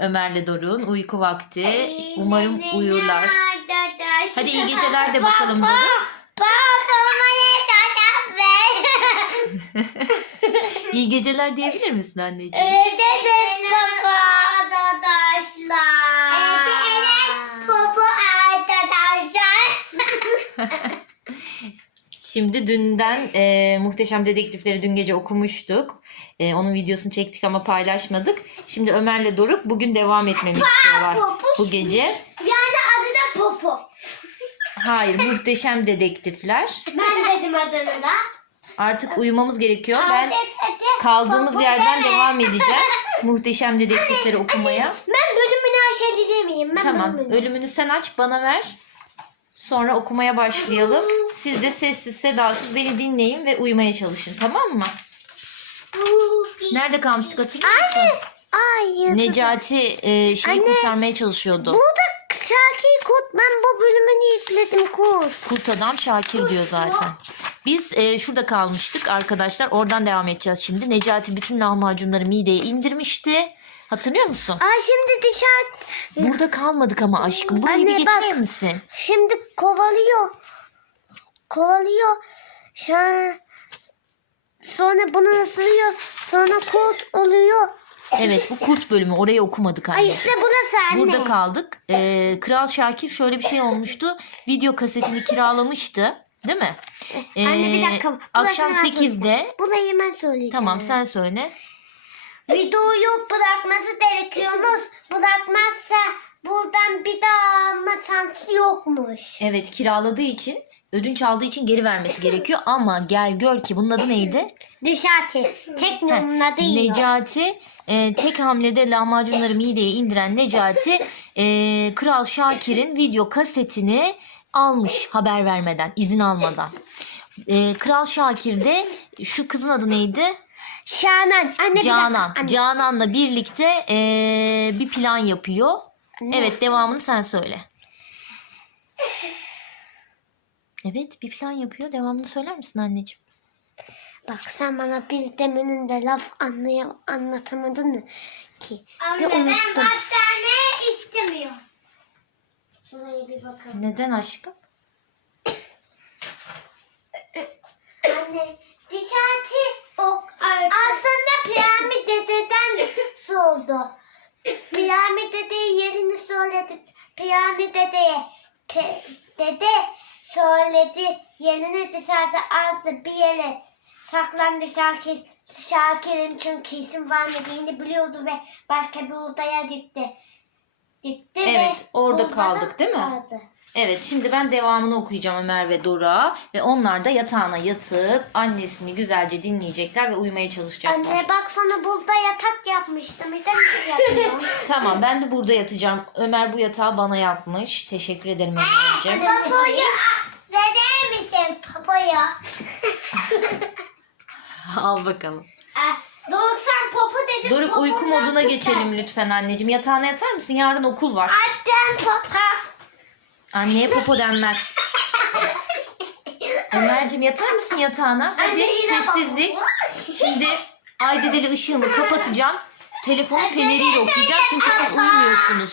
Ömer'le Doruk'un uyku vakti. Umarım uyurlar. Hadi iyi geceler de bakalım Doruk. İyi geceler diyebilir misin anneciğim? Şimdi dünden e, Muhteşem Dedektifleri dün gece okumuştuk. E, onun videosunu çektik ama paylaşmadık. Şimdi Ömer'le Doruk bugün devam etmemi istiyorlar bu gece. Yani adı da Popo. Hayır Muhteşem Dedektifler. Ben dedim adını da. Artık uyumamız gerekiyor. Ben kaldığımız yerden devam edeceğim. Muhteşem Dedektifleri okumaya. Ben bölümünü miyim? Ben Tamam. bölümünü. Ölümünü sen aç bana ver. Sonra okumaya başlayalım. Siz de sessiz sedasız beni dinleyin ve uyumaya çalışın tamam mı? Nerede kalmıştık hatırlıyor musun? Hayır. Necati e, şeyi Anne. kurtarmaya çalışıyordu. Bu da Şakir Kurt. Ben bu bölümünü izledim Kurt. Kurt adam Şakir diyor zaten. Biz e, şurada kalmıştık arkadaşlar. Oradan devam edeceğiz şimdi. Necati bütün lahmacunları mideye indirmişti. Hatırlıyor musun? Aa şimdi dışarı. Burada kalmadık ama aşkım. Burayı Anne, bir geçer bak. misin? Şimdi kovalıyor. Kovalıyor. Şu an- Sonra bunu ısırıyor. Sonra kurt oluyor. Evet bu kurt bölümü. Orayı okumadık anne. Ay işte burası anne. Burada kaldık. Ee, Kral Şakir şöyle bir şey olmuştu. Video kasetini kiralamıştı. Değil mi? Anne bir Ee, dakika. Burası Akşam söyleyeceğim. 8'de. Burayı ben söyleyeceğim. Tamam sen söyle. Videoyu bırakması gerekiyormuş. Bırakmazsa buradan bir daha alma şansı yokmuş. Evet kiraladığı için ödünç aldığı için geri vermesi gerekiyor. Ama gel gör ki bunun adı neydi? Teknomla değil. o. Necati e, tek hamlede lahmacunları mideye indiren Necati e, Kral Şakir'in video kasetini almış haber vermeden, izin almadan. E, Kral Şakir de şu kızın adı neydi? Şanan. Anne bir Canan. dakika. Anne. Canan'la birlikte e, bir plan yapıyor. Anne. Evet devamını sen söyle. Evet bir plan yapıyor. Devamını söyler misin anneciğim? Bak sen bana bir demenin de laf anlayam anlatamadın ki? bir unuttum. Hastane istemiyorum. Şuraya bir bakalım. Neden aşkım? Anne dışarı ok aslında piramit dededen sordu. Piramit dede yerini söyledi. Piramit dedeye pe, dede söyledi. Yerini dışarıda aldı bir yere saklandı Şakir. Şakir'in çünkü isim vermediğini biliyordu ve başka bir odaya gitti. Gitti ve Evet, orada odada kaldık, değil mi? kaldı. Evet şimdi ben devamını okuyacağım Ömer ve Dora ve onlar da yatağına yatıp annesini güzelce dinleyecekler ve uyumaya çalışacaklar. Anne bak sana burada yatak yapmıştım. Neden bir? Tamam ben de burada yatacağım. Ömer bu yatağı bana yapmış. Teşekkür ederim Ömer'ciğim. Babayı Dede papaya? Al bakalım. Doruk sen popo dedin. Doruk popo uyku ben moduna tutar. geçelim lütfen anneciğim. Yatağına yatar mısın? Yarın okul var. Adım papa. Anneye popo denmez. Ömer'cim yatar mısın yatağına? Hadi Anne, yine sessizlik. Şimdi ay dedeli ışığımı kapatacağım. Telefonu feneriyle okuyacağım çünkü siz uyumuyorsunuz.